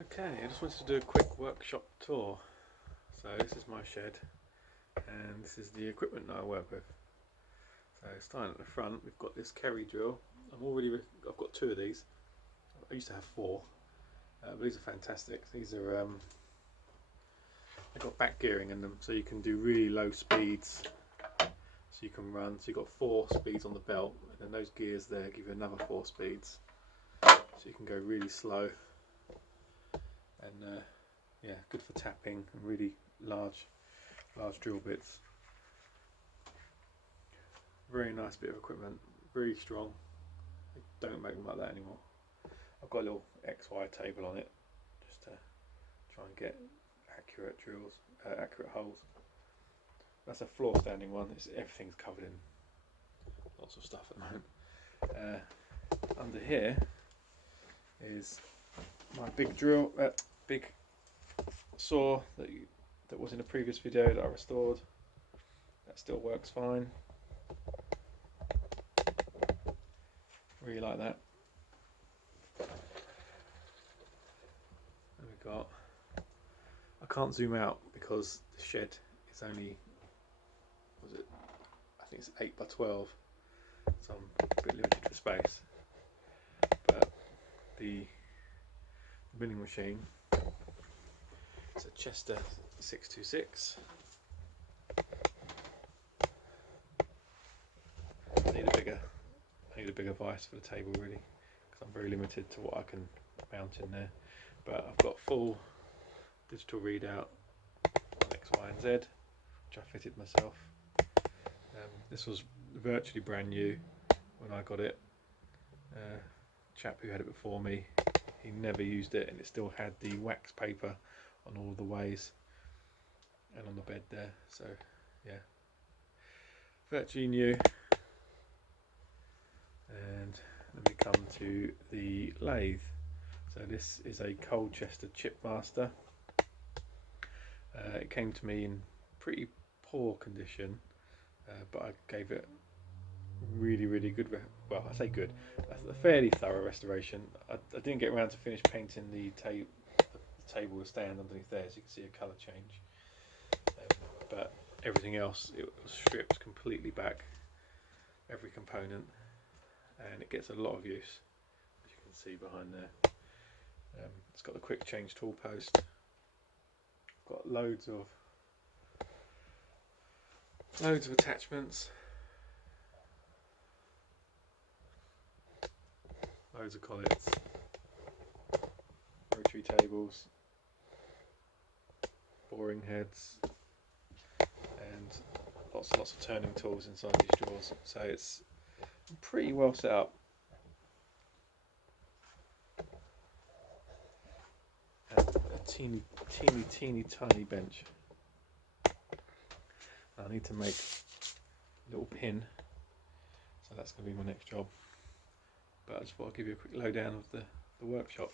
Okay, I just wanted to do a quick workshop tour. So this is my shed and this is the equipment that I work with. So starting at the front, we've got this Kerry drill. I've got two of these. I used to have four, but these are fantastic. These are they've got back gearing in them, so you can do really low speeds. So you can run. So you've got 4 speeds on the belt, and then those gears there give you another 4 speeds. So you can go really slow. And yeah, good for tapping and really large drill bits. Very nice bit of equipment, very strong. They don't make them like that anymore. I've got a little XY table on it just to try and get accurate drills, accurate holes. That's a floor standing one. Everything's covered in lots of stuff at the moment. Under here is my big drill, big saw that was in a previous video that I restored. That still works fine. Really like that. And we've got, I can't zoom out because the shed is only, I think it's 8 by 12, so I'm a bit limited for space. But the milling machine, it's a Chester 626. I need a bigger vise for the table really, because I'm very limited to what I can mount in there. But I've got full digital readout on X, Y and Z, which I fitted myself. This was virtually brand new when I got it. Chap who had it before me, he never used it, and it still had the wax paper on all the ways and on the bed there. So yeah, virtually new. And then we come to the lathe. So this is a Colchester Chipmaster. It came to me in pretty poor condition, but I gave it really good, well I say good, a fairly thorough restoration. I didn't get around to finish painting the table with stand underneath there, so you can see a colour change. But everything else, it was stripped completely back, every component, and it gets a lot of use, as you can see behind there. It's got the quick change tool post. Got loads of attachments, loads of collets, rotary tables, boring heads, and lots of turning tools inside these drawers. So it's pretty well set up. And a teeny tiny bench. I need to make a little pin, so that's going to be my next job. But I just thought I'd give you a quick lowdown of the workshop.